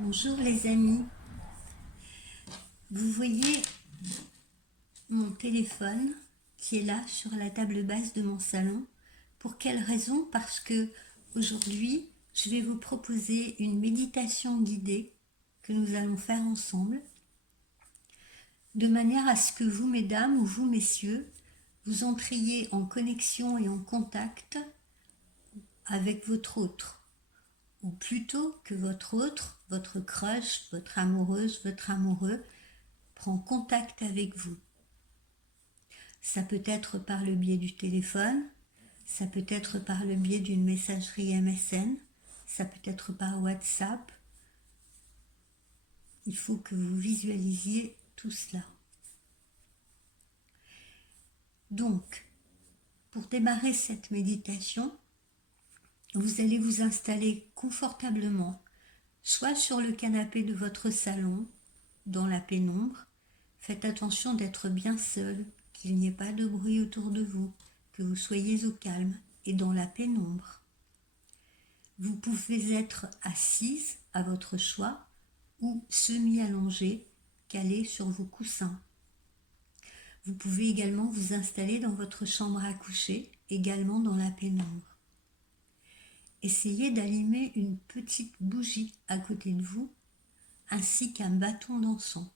Bonjour les amis, vous voyez mon téléphone qui est là sur la table basse de mon salon. Pour quelle raison? Parce que aujourd'hui je vais vous proposer une méditation guidée que nous allons faire ensemble, de manière à ce que vous mesdames ou vous messieurs, vous entriez en connexion et en contact avec votre autre, ou plutôt que votre autre, votre crush, votre amoureuse, votre amoureux, prend contact avec vous. Ça peut être par le biais du téléphone, ça peut être par le biais d'une messagerie MSN, ça peut être par WhatsApp. Il faut que vous visualisiez tout cela. Donc, pour démarrer cette méditation, vous allez vous installer confortablement, soit sur le canapé de votre salon, dans la pénombre. Faites attention d'être bien seul, qu'il n'y ait pas de bruit autour de vous, que vous soyez au calme et dans la pénombre. Vous pouvez être assise à votre choix ou semi-allongée, calée sur vos coussins. Vous pouvez également vous installer dans votre chambre à coucher, également dans la pénombre. Essayez d'allumer une petite bougie à côté de vous, ainsi qu'un bâton d'encens.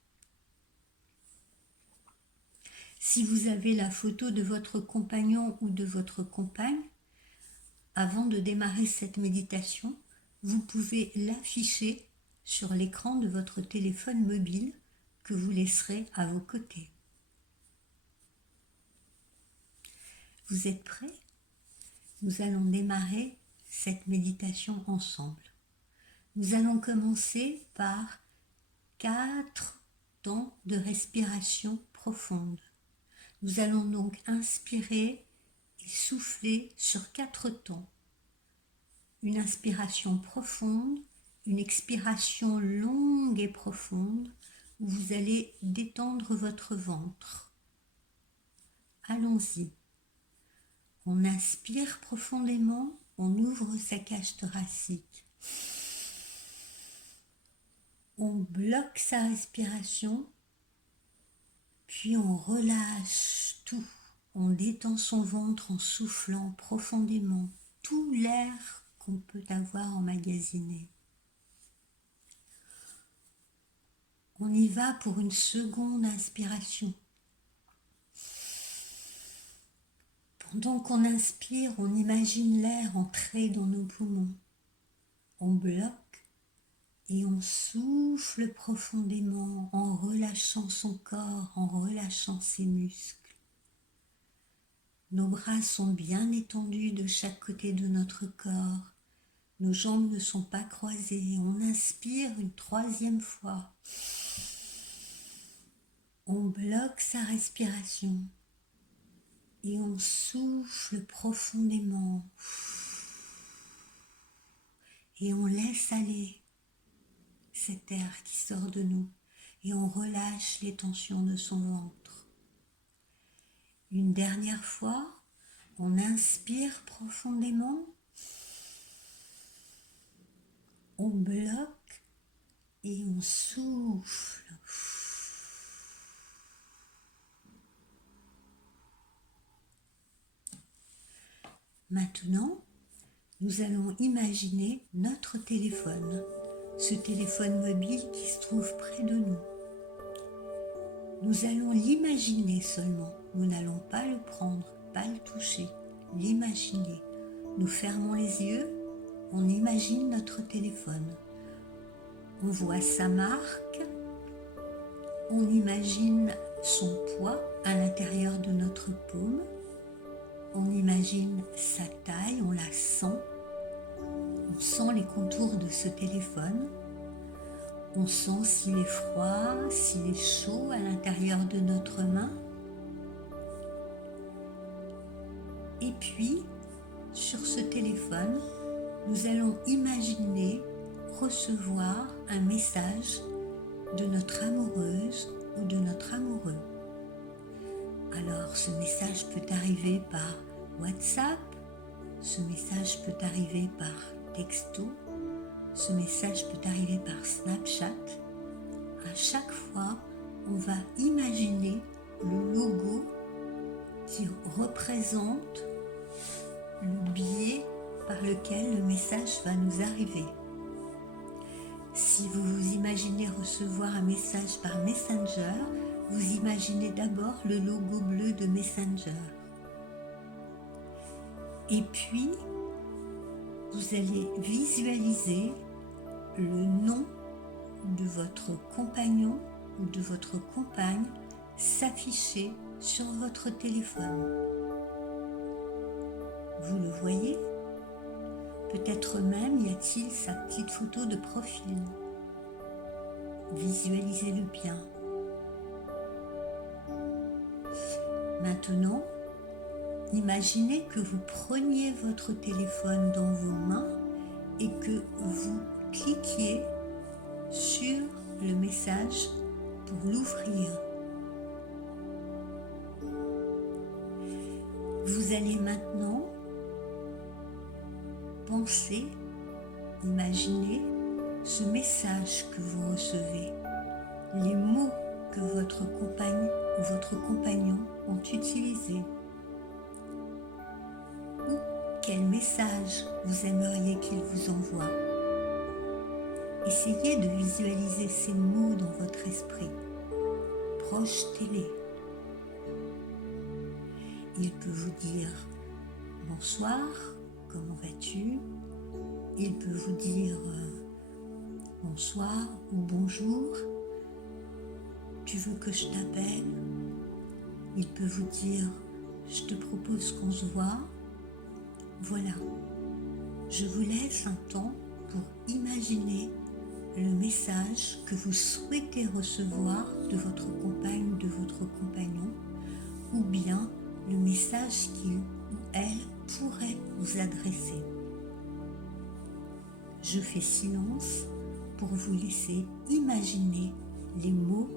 Si vous avez la photo de votre compagnon ou de votre compagne, avant de démarrer cette méditation, vous pouvez l'afficher sur l'écran de votre téléphone mobile que vous laisserez à vos côtés. Vous êtes prêts? Nous allons démarrer cette méditation ensemble. Nous allons commencer par 4 temps de respiration profonde. Nous allons donc inspirer et souffler sur 4 temps. Une inspiration profonde, une expiration longue et profonde, où vous allez détendre votre ventre. Allons-y. On inspire profondément, on ouvre sa cage thoracique. On bloque sa respiration, puis on relâche tout. On détend son ventre en soufflant profondément tout l'air qu'on peut avoir emmagasiné. On y va pour une seconde inspiration. Pendant qu'on inspire, on imagine l'air entrer dans nos poumons. On bloque et on souffle profondément en relâchant son corps, en relâchant ses muscles. Nos bras sont bien étendus de chaque côté de notre corps. Nos jambes ne sont pas croisées. On inspire une 3e fois. On bloque sa respiration et on souffle profondément. Et on laisse aller cet air qui sort de nous et on relâche les tensions de son ventre. Une dernière fois, on inspire profondément, on bloque et on souffle. Maintenant, nous allons imaginer notre téléphone, ce téléphone mobile qui se trouve près de nous. Nous allons l'imaginer seulement, nous n'allons pas le prendre, pas le toucher, l'imaginer. Nous fermons les yeux, on imagine notre téléphone. On voit sa marque, on imagine son poids à l'intérieur de notre paume. On imagine sa taille, on la sent. On sent les contours de ce téléphone. On sent s'il est froid, s'il est chaud à l'intérieur de notre main. Et puis, sur ce téléphone, nous allons imaginer recevoir un message de notre amoureuse ou de notre amoureux. Alors, ce message peut arriver par WhatsApp, ce message peut arriver par texto, ce message peut arriver par Snapchat. À chaque fois, on va imaginer le logo qui représente le biais par lequel le message va nous arriver. Si vous vous imaginez recevoir un message par Messenger, vous imaginez d'abord le logo bleu de Messenger. Et puis, vous allez visualiser le nom de votre compagnon ou de votre compagne s'afficher sur votre téléphone. Vous le voyez? Peut-être même y a-t-il sa petite photo de profil. Visualisez-le bien. Maintenant, imaginez que vous preniez votre téléphone dans vos mains et que vous cliquiez sur le message pour l'ouvrir. Vous allez maintenant penser, imaginer ce message que vous recevez, les mots que votre compagne ou votre compagnon ont utilisés. Ou quel message vous aimeriez qu'il vous envoie. Essayez de visualiser ces mots dans votre esprit. Projetez-les. Il peut vous dire « Bonsoir, comment vas-tu ?» Il peut vous dire « Bonsoir » ou « Bonjour ». Tu veux que je t'appelle? Il peut vous dire « Je te propose qu'on se voit ». Voilà. Je vous laisse un temps pour imaginer le message que vous souhaitez recevoir de votre compagne ou de votre compagnon, ou bien le message qu'il ou elle pourrait vous adresser. Je fais silence pour vous laisser imaginer les mots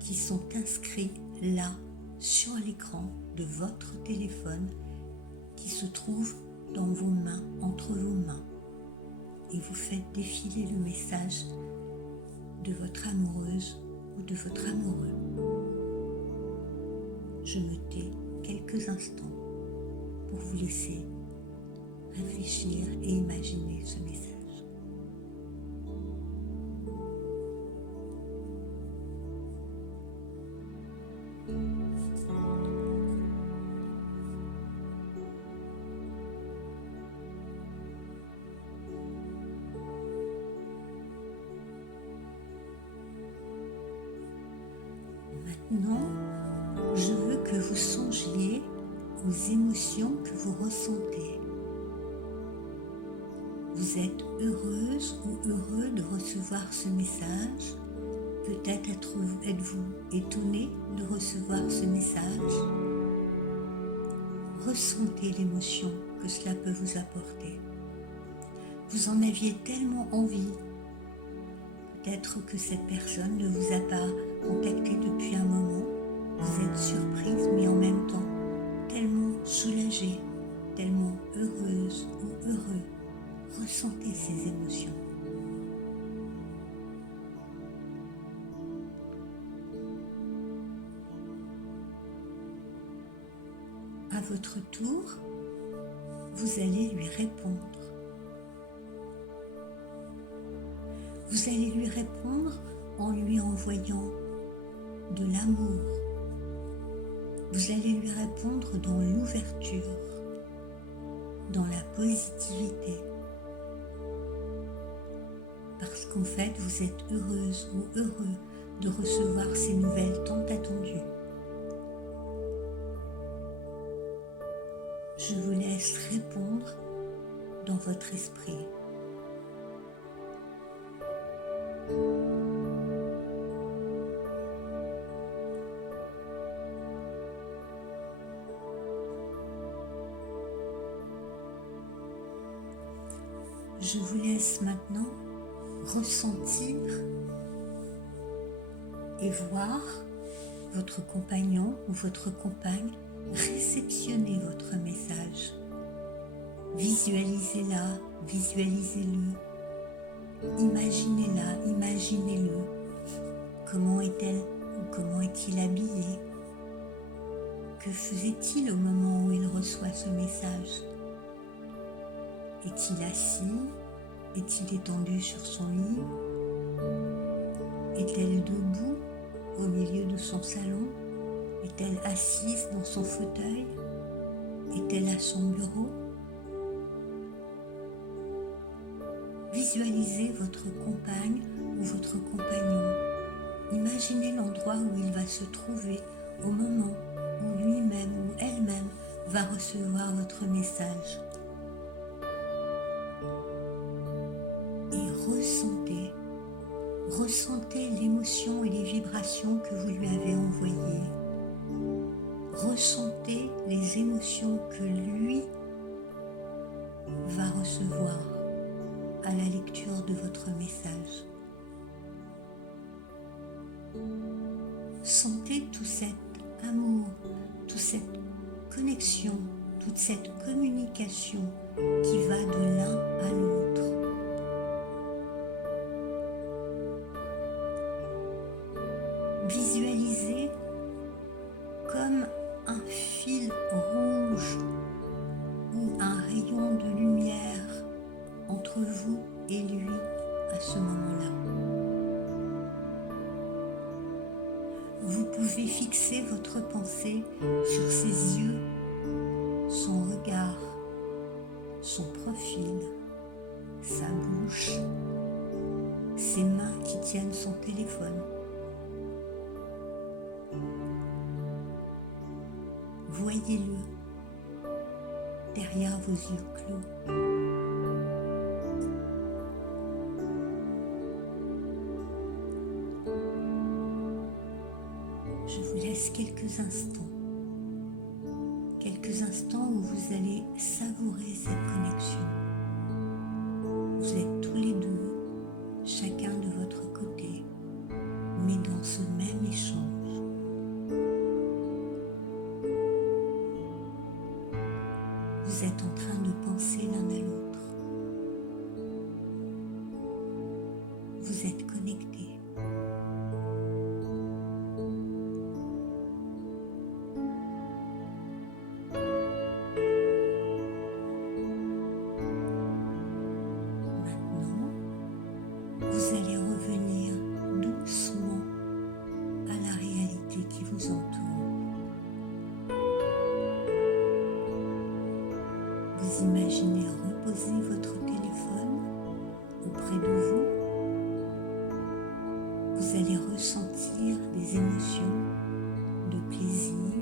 qui sont inscrits là sur l'écran de votre téléphone qui se trouve dans vos mains, entre vos mains. Et vous faites défiler le message de votre amoureuse ou de votre amoureux. Je me tais quelques instants pour vous laisser réfléchir et imaginer ce message. Maintenant, je veux que vous songiez aux émotions que vous ressentez. Vous êtes heureuse ou heureux de recevoir ce message. Peut-être êtes-vous étonné de recevoir ce message. Ressentez l'émotion que cela peut vous apporter. Vous en aviez tellement envie. Peut-être que cette personne ne vous a pas contacté depuis un moment. Vous êtes surprise, mais en même temps tellement soulagée, tellement heureuse ou heureux. Ressentez ces émotions. À votre tour, vous allez lui répondre. Vous allez lui répondre en lui envoyant de l'amour. Vous allez lui répondre dans l'ouverture, dans la positivité. Parce qu'en fait, vous êtes heureuse ou heureux de recevoir ces nouvelles tant attendues. Je vous laisse répondre dans votre esprit. Je vous laisse maintenant ressentir et voir votre compagnon ou votre compagne réceptionner votre message. Visualisez-la, visualisez-le Imaginez-la, imaginez-le. Comment est-elle ou comment est-il habillé? Que faisait-il au moment où il reçoit ce message? Est-il assis? Est-il étendu sur son lit? Est-elle debout au milieu de son salon? Est-elle assise dans son fauteuil? Est-elle à son bureau? Visualisez votre compagne ou votre compagnon. Imaginez l'endroit où il va se trouver au moment où lui-même ou elle-même va recevoir votre message. Et ressentez l'émotion et les vibrations que vous lui avez envoyées. Ressentez les émotions que lui va recevoir à la lecture de votre message. Sentez tout cet amour, toute cette connexion, toute cette communication qui va de l'un à l'autre. Visualisez comme un fil rouge ou un rayon de lumière entre vous et lui à ce moment-là. Vous pouvez fixer votre pensée sur ses yeux, son regard, son profil, sa bouche, ses mains qui tiennent son téléphone. Voyez-le derrière vos yeux clos. Je vous laisse quelques instants où vous allez savourer cette connexion. Vous êtes tous les deux, chacun de votre côté, mais dans ce même échange. Vous êtes en train de penser l'un à l'autre. Vous êtes connectés. Vous allez revenir doucement à la réalité qui vous entoure. Vous imaginez reposer votre téléphone auprès de vous. Vous allez ressentir des émotions de plaisir,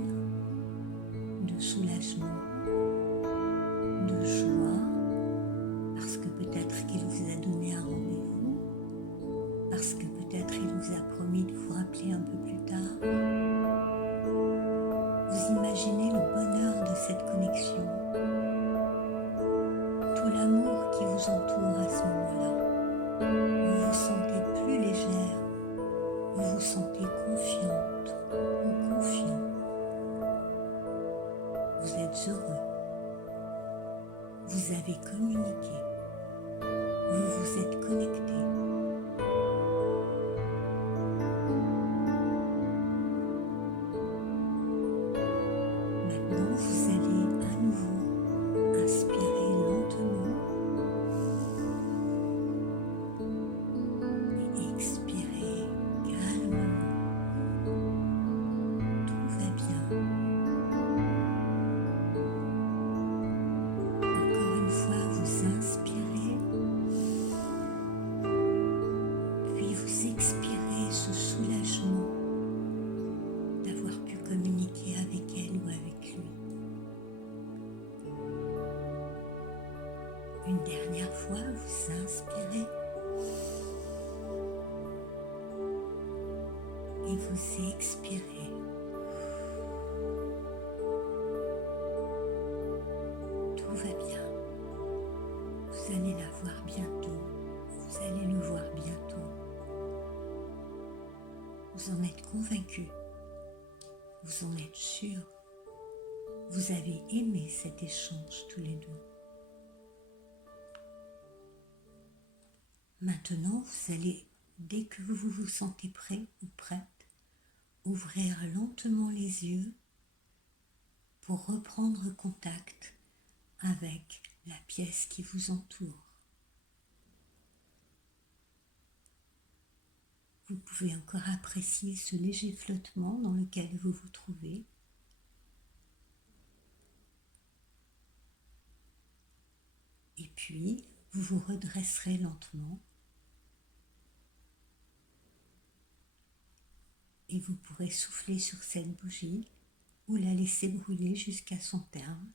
de soulagement, de joie, parce que peut-être qu'il vous a donné un rendez-vous, parce que peut-être il vous a promis de vous rappeler un peu plus tard. Vous imaginez le bonheur de cette connexion, tout l'amour qui vous entoure à ce moment-là. Vous vous sentez plus légère, vous vous sentez confiante ou confiant. Vous êtes heureux, vous avez communiqué, vous vous êtes connecté. Maintenant, vous allez à nouveau inspirer lentement et expirer calmement. Tout va bien. Encore une fois, vous inspirez, puis vous expirez ce soulagement d'avoir pu communiquer avec elle ou avec lui. Une dernière fois, vous inspirez et vous expirez. Tout va bien. Vous allez la voir bientôt. Vous allez le voir bientôt. Vous en êtes convaincu. Vous en êtes sûr. Vous avez aimé cet échange tous les deux. Maintenant, vous allez, dès que vous vous sentez prêt ou prête, ouvrir lentement les yeux pour reprendre contact avec la pièce qui vous entoure. Vous pouvez encore apprécier ce léger flottement dans lequel vous vous trouvez. Et puis, vous vous redresserez lentement et vous pourrez souffler sur cette bougie ou la laisser brûler jusqu'à son terme,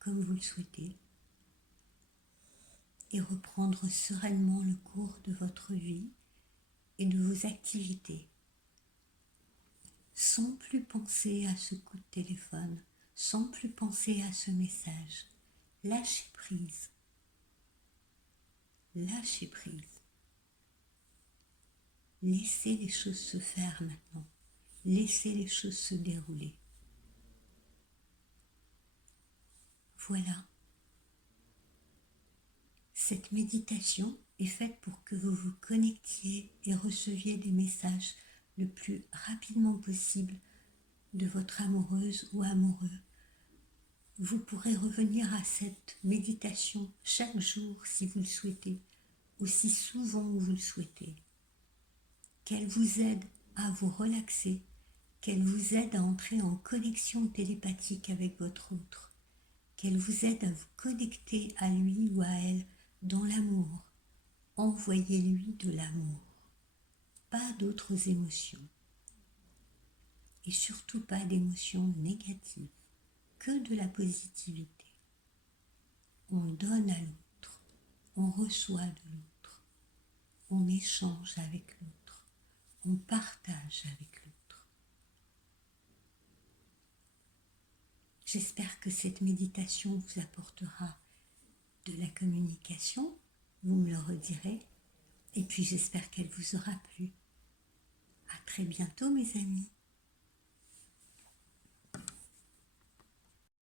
comme vous le souhaitez, et reprendre sereinement le cours de votre vie et de vos activités, sans plus penser à ce coup de téléphone, sans plus penser à ce message. Lâchez prise. Lâchez prise. Laissez les choses se faire maintenant. Laissez les choses se dérouler. Voilà. Cette méditation est faite pour que vous vous connectiez et receviez des messages le plus rapidement possible de votre amoureuse ou amoureux. Vous pourrez revenir à cette méditation chaque jour si vous le souhaitez, aussi souvent que vous le souhaitez. Qu'elle vous aide à vous relaxer, qu'elle vous aide à entrer en connexion télépathique avec votre autre, qu'elle vous aide à vous connecter à lui ou à elle dans l'amour. Envoyez-lui de l'amour, pas d'autres émotions, et surtout pas d'émotions négatives, que de la positivité. On donne à l'autre, on reçoit de l'autre, on échange avec l'autre, on partage avec l'autre. J'espère que cette méditation vous apportera de la communication, vous me le redirez, et puis j'espère qu'elle vous aura plu. À très bientôt mes amis.